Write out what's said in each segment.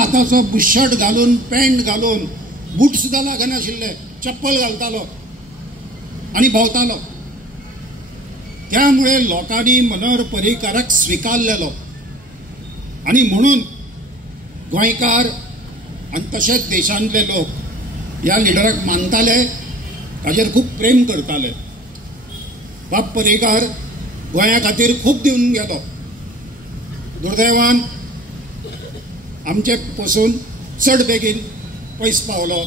हाताचो bush shirt घालून pant घालून बूट सुद्दां लागनाशिल्ले चप्पल घालतालो आणि भोंवतालो. त्यामुळे लोकांनी मनोहर पर्रीकाराक स्विकारलेलो आणि म्हणून गोंयकार आणि तशेंच देशांतले लोक ह्या लिडराक मानताले, ताचेर खूब प्रेम करताले. बाब पर्रीकार गोंया खातीर खूब दिवन गेलो. दुर्दैवान आमचे पसून चड बेगीन पयस पावलो.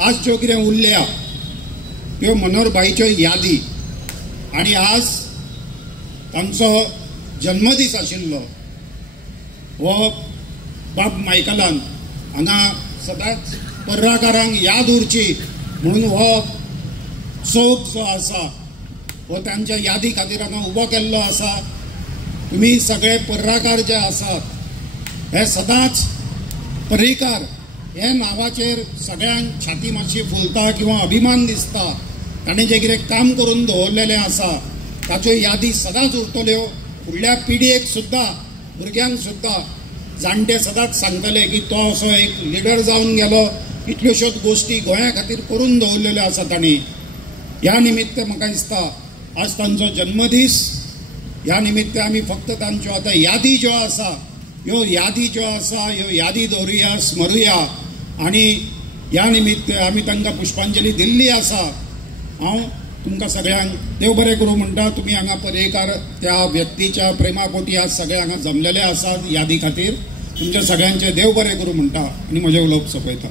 आज ज्यो कितें उरल्या त्यो मनोहर भाईच्यो यादी आणि आज तांचो जन्मदीस आशिल्लो हो बाब मायकलान हांगा सदांच पर्राकारांक याद उरची म्हणून हो चौक जो आसा हो तांच्या यादी खातीर हांगा उबो केल्लो आसा. तुमी सगळे पर्राकार जे आसात हे सदांच पर्रीकार हे नांवाचेर सगळ्यांक छाती मातशी फुलता किंवा अभिमान दिसता. ताणें जें कितें काम करून दवरलेलें आसा ताच्यो यादी सदांच उरतल्यो. फुडल्या पिडयेक सुद्दां भुरग्यांक सुद्दां जाणटे सदांच सांगतले की तो असो एक लिडर जावन गेलो, इतल्योश्योच गोश्टी गोंया खातीर करून दवरलेल्यो आसा तांणी. ह्या निमित्त म्हाका दिसता आज तांचो जन्मदीस. ह्या निमित्त आमी फक्त तांच्यो आतां यादी ज्यो आसा ह्यो यादी दवरुया, स्मरुया आणि ह्या निमित्त आमी तांकां पुष्पांजली दिल्ली आसा. हांव तुमकां सगळ्यांक देव बरें करूं म्हणटा. तुमी हांगा पर्रीकार त्या व्यक्तीच्या प्रेमापोटी आज सगळे हांगा जमलेले आसात यादी खातीर. तुमच्या सगळ्यांचे देव बरें करूं म्हणटा आणि म्हजे उलोवप सोंपयता.